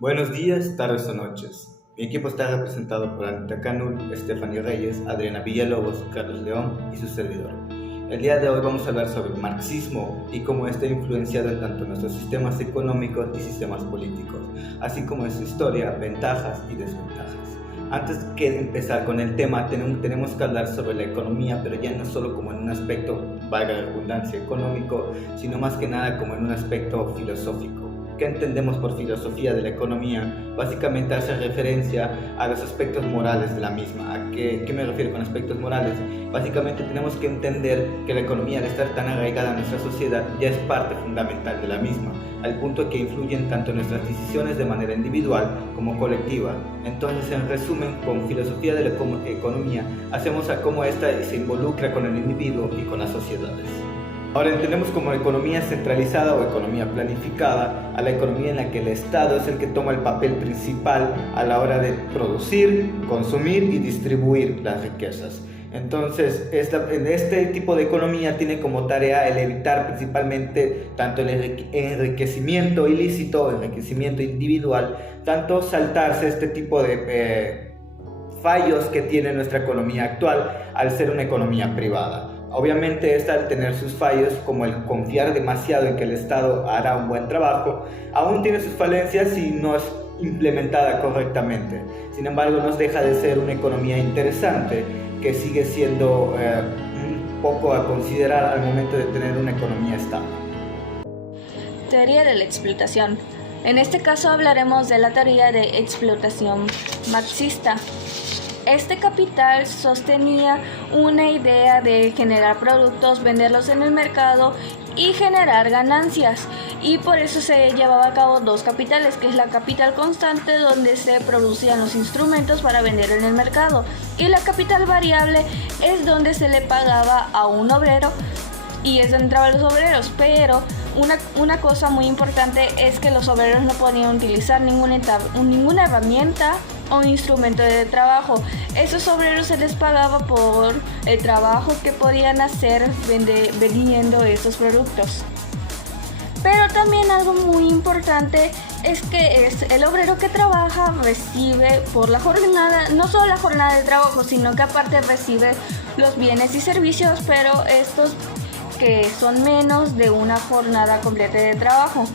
Buenos días, tardes o noches. Mi equipo está representado por Anita Canul, Estefanía Reyes, Adriana Villalobos, Carlos León y su servidor. El día de hoy vamos a hablar sobre el marxismo y cómo está influenciado en tanto nuestros sistemas económicos y sistemas políticos, así como en su historia, ventajas y desventajas. Antes que empezar con el tema, tenemos que hablar sobre la economía, pero ya no solo como en un aspecto, valga la redundancia, económico, sino más que nada como en un aspecto filosófico. ¿Qué entendemos por filosofía de la economía? Básicamente hace referencia a los aspectos morales de la misma. ¿A qué me refiero con aspectos morales? Básicamente tenemos que entender que la economía, al estar tan arraigada en nuestra sociedad, ya es parte fundamental de la misma, al punto que influyen tanto en nuestras decisiones de manera individual como colectiva. Entonces, en resumen, con filosofía de la economía, hacemos a cómo ésta se involucra con el individuo y con las sociedades. Ahora entendemos como economía centralizada o economía planificada a la economía en la que el Estado es el que toma el papel principal a la hora de producir, consumir y distribuir las riquezas. Entonces, este tipo de economía tiene como tarea el evitar principalmente tanto el enriquecimiento ilícito, el enriquecimiento individual, tanto saltarse este tipo de fallos que tiene nuestra economía actual al ser una economía privada. Obviamente esta, al tener sus fallos, como el confiar demasiado en que el Estado hará un buen trabajo, aún tiene sus falencias y no es implementada correctamente. Sin embargo, no deja de ser una economía interesante que sigue siendo un poco a considerar al momento de tener una economía estable. Teoría de la explotación. En este caso hablaremos de la teoría de explotación marxista. Este capital sostenía una idea de generar productos, venderlos en el mercado y generar ganancias, y por eso se llevaba a cabo dos capitales, que es la capital constante, donde se producían los instrumentos para vender en el mercado, y la capital variable es donde se le pagaba a un obrero y es donde entraban los obreros, pero una cosa muy importante es que los obreros no podían utilizar ninguna herramienta o instrumento de trabajo. Esos obreros se les pagaba por el trabajo que podían hacer vendiendo estos productos. Pero también algo muy importante es que el obrero que trabaja recibe por la jornada, no solo la jornada de trabajo, sino que aparte recibe los bienes y servicios, pero estos que son menos de una jornada completa de trabajo.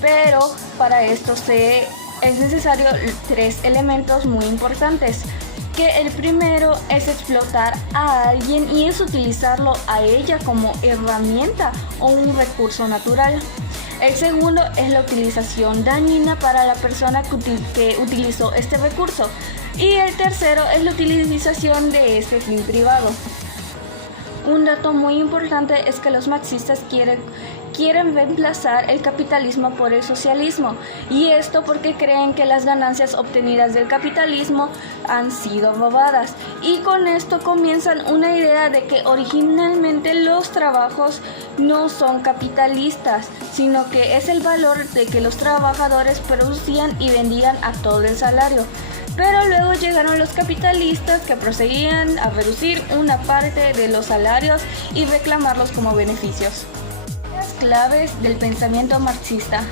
Pero para esto es necesario tres elementos muy importantes, que el primero es explotar a alguien y es utilizarlo a ella como herramienta o un recurso natural. El segundo es la utilización dañina para la persona que utilizó este recurso, y el tercero es la utilización de este fin privado. Un dato muy importante es que los marxistas quieren reemplazar el capitalismo por el socialismo, y esto porque creen que las ganancias obtenidas del capitalismo han sido robadas, y con esto comienzan una idea de que originalmente los trabajos no son capitalistas, sino que es el valor de que los trabajadores producían y vendían a todo el salario. Pero luego llegaron los capitalistas que proseguían a reducir una parte de los salarios y reclamarlos como beneficios. Las claves del pensamiento marxista.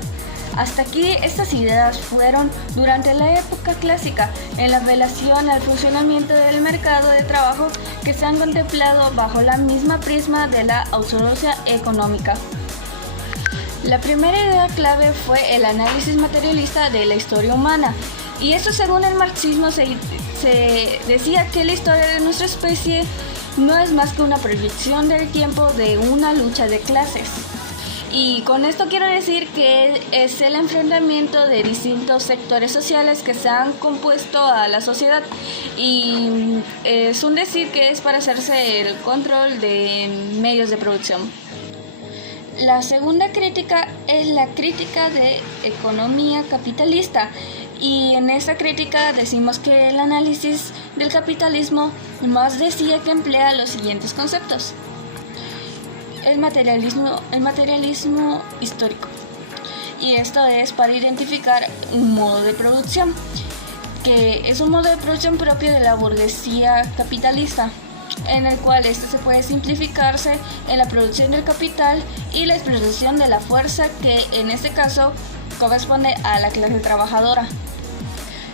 Hasta aquí estas ideas fueron durante la época clásica en la relación al funcionamiento del mercado de trabajo que se han contemplado bajo la misma prisma de la autonomía económica. La primera idea clave fue el análisis materialista de la historia humana. Y esto, según el marxismo, se decía que la historia de nuestra especie no es más que una proyección del tiempo de una lucha de clases. Y con esto quiero decir que es el enfrentamiento de distintos sectores sociales que se han compuesto a la sociedad. Y es un decir que es para hacerse el control de medios de producción. La segunda crítica es la crítica de economía capitalista. Y en esta crítica decimos que el análisis del capitalismo más decía que emplea los siguientes conceptos. El materialismo histórico. Y esto es para identificar un modo de producción, que es un modo de producción propio de la burguesía capitalista, en el cual este se puede simplificarse en la producción del capital y la explotación de la fuerza, que en este caso corresponde a la clase trabajadora.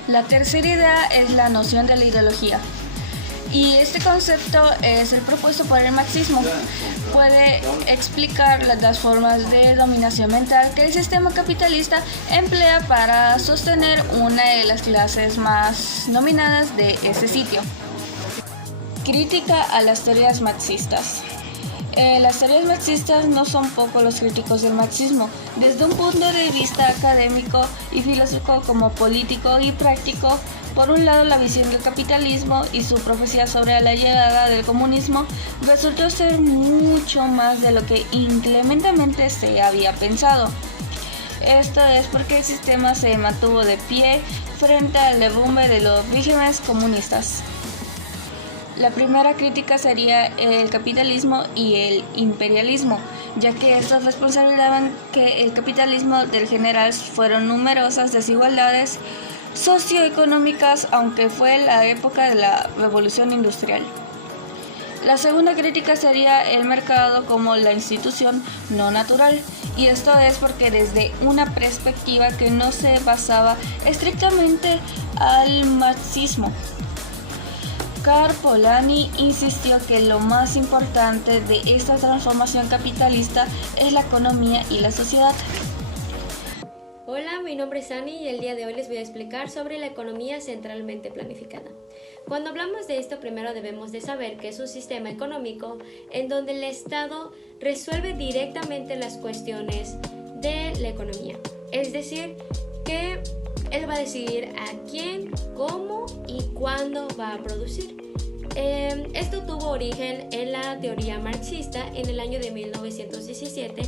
La tercera idea es la noción de la ideología. Y este concepto es el propuesto por el marxismo. Puede explicar las formas de dominación mental que el sistema capitalista emplea para sostener una de las clases más nominadas de este sitio. Crítica a las teorías marxistas. Las teorías marxistas no son pocos los críticos del marxismo, desde un punto de vista académico y filosófico como político y práctico. Por un lado, la visión del capitalismo y su profecía sobre la llegada del comunismo resultó ser mucho más de lo que inclementemente se había pensado. Esto es porque el sistema se mantuvo de pie frente al derrumbe de los regímenes comunistas. La primera crítica sería el capitalismo y el imperialismo, ya que estos responsabilizaban que el capitalismo del general fueron numerosas desigualdades socioeconómicas, aunque fue la época de la revolución industrial. La segunda crítica sería el mercado como la institución no natural, y esto es porque desde una perspectiva que no se basaba estrictamente al marxismo. Karl Polanyi insistió que lo más importante de esta transformación capitalista es la economía y la sociedad. Hola, mi nombre es Ani y el día de hoy les voy a explicar sobre la economía centralmente planificada. Cuando hablamos de esto, primero debemos de saber que es un sistema económico en donde el Estado resuelve directamente las cuestiones de la economía. Es decir, que él va a decidir a quién, cómo y cuándo va a producir. Esto tuvo origen en la teoría marxista en el año de 1917,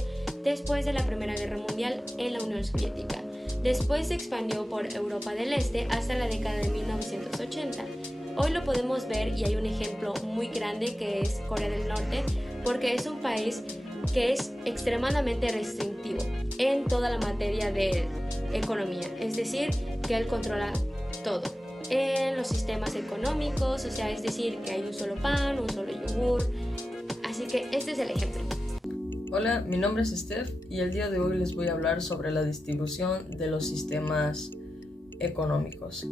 después de la Primera Guerra Mundial en la Unión Soviética. Después se expandió por Europa del Este hasta la década de 1980. Hoy lo podemos ver y hay un ejemplo muy grande que es Corea del Norte, porque es un país que es extremadamente restrictivo en toda la materia de economía, es decir, que él controla todo en los sistemas económicos, o sea, es decir, que hay un solo pan, un solo yogur, así que este es el ejemplo. Hola, mi nombre es Steph y el día de hoy les voy a hablar sobre la distribución de los sistemas económicos,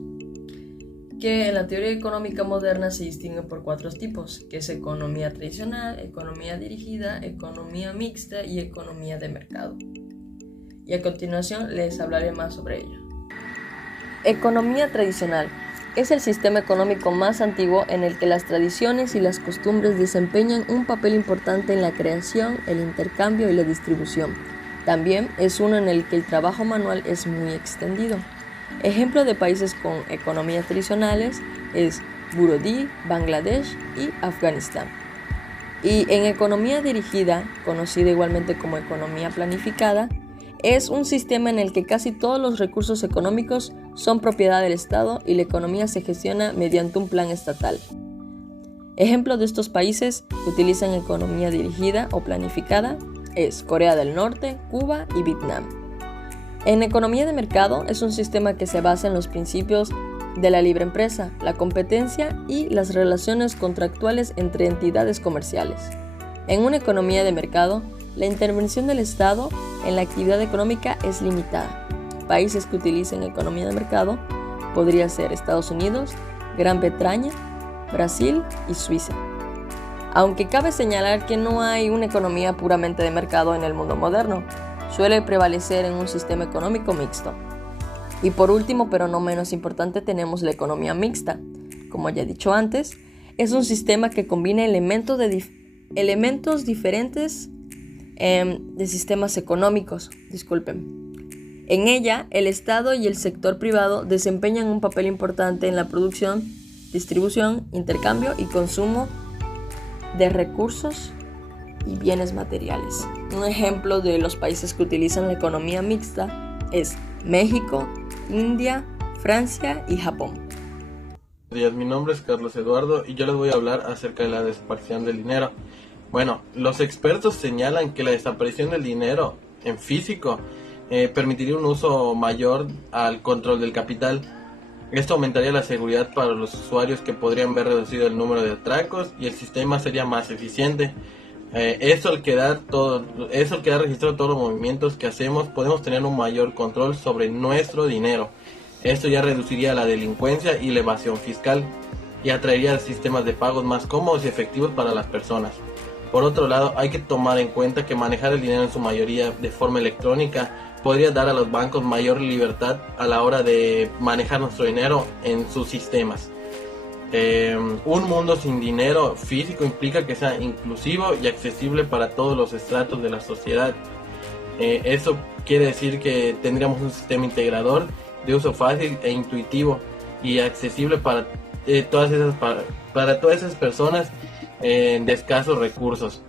que en la teoría económica moderna se distinguen por 4 tipos, que es economía tradicional, economía dirigida, economía mixta y economía de mercado. Y a continuación les hablaré más sobre ello. Economía tradicional es el sistema económico más antiguo en el que las tradiciones y las costumbres desempeñan un papel importante en la creación, el intercambio y la distribución. También es uno en el que el trabajo manual es muy extendido. Ejemplo de países con economías tradicionales es Burundi, Bangladesh y Afganistán. Y en economía dirigida, conocida igualmente como economía planificada, es un sistema en el que casi todos los recursos económicos son propiedad del Estado y la economía se gestiona mediante un plan estatal. Ejemplo de estos países que utilizan economía dirigida o planificada es Corea del Norte, Cuba y Vietnam. En economía de mercado es un sistema que se basa en los principios de la libre empresa, la competencia y las relaciones contractuales entre entidades comerciales. En una economía de mercado, la intervención del Estado en la actividad económica es limitada. Países que utilizan economía de mercado podría ser Estados Unidos, Gran Bretaña, Brasil y Suiza. Aunque cabe señalar que no hay una economía puramente de mercado en el mundo moderno, suele prevalecer en un sistema económico mixto. Y por último, pero no menos importante, tenemos la economía mixta. Como ya he dicho antes, es un sistema que combina elementos diferentes de sistemas económicos. En ella, el Estado y el sector privado desempeñan un papel importante en la producción, distribución, intercambio y consumo de recursos y bienes materiales. Un ejemplo de los países que utilizan la economía mixta es México, India, Francia y Japón. Buenos días, mi nombre es Carlos Eduardo y yo les voy a hablar acerca de la desaparición del dinero. Bueno, los expertos señalan que la desaparición del dinero en físico permitiría un uso mayor al control del capital. Esto aumentaría la seguridad para los usuarios, que podrían ver reducido el número de atracos y el sistema sería más eficiente. Eso al quedar registrado todos los movimientos que hacemos, podemos tener un mayor control sobre nuestro dinero. Esto ya reduciría la delincuencia y la evasión fiscal y atraería sistemas de pagos más cómodos y efectivos para las personas. Por otro lado, hay que tomar en cuenta que manejar el dinero en su mayoría de forma electrónica podría dar a los bancos mayor libertad a la hora de manejar nuestro dinero en sus sistemas. Un mundo sin dinero físico implica que sea inclusivo y accesible para todos los estratos de la sociedad. Eso quiere decir que tendríamos un sistema integrador de uso fácil e intuitivo y accesible para todas esas personas de escasos recursos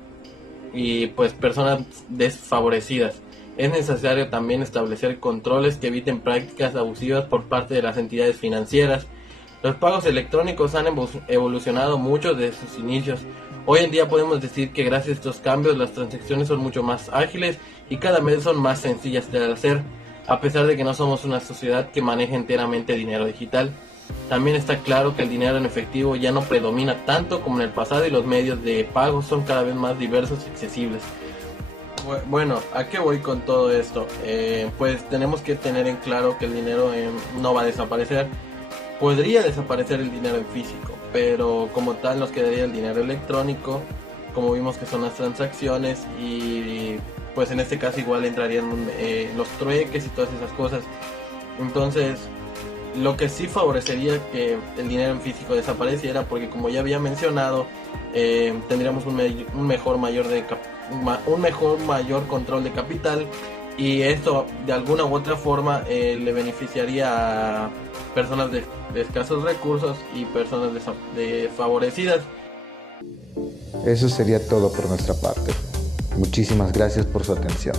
y pues personas desfavorecidas. Es necesario también establecer controles que eviten prácticas abusivas por parte de las entidades financieras. Los pagos electrónicos han evolucionado mucho desde sus inicios. Hoy en día podemos decir que gracias a estos cambios las transacciones son mucho más ágiles y cada vez son más sencillas de hacer, a pesar de que no somos una sociedad que maneja enteramente dinero digital. También está claro que el dinero en efectivo ya no predomina tanto como en el pasado y los medios de pago son cada vez más diversos y accesibles. Bueno, ¿a qué voy con todo esto? Pues tenemos que tener en claro que el dinero no va a desaparecer. Podría desaparecer el dinero en físico, pero como tal nos quedaría el dinero electrónico, como vimos que son las transacciones, y pues en este caso igual entrarían los trueques y todas esas cosas. Entonces, lo que sí favorecería que el dinero en físico desapareciera, porque como ya había mencionado, tendríamos un mejor mayor control de capital, y esto de alguna u otra forma le beneficiaría a personas de escasos recursos y personas desfavorecidas. Eso sería todo por nuestra parte. Muchísimas gracias por su atención.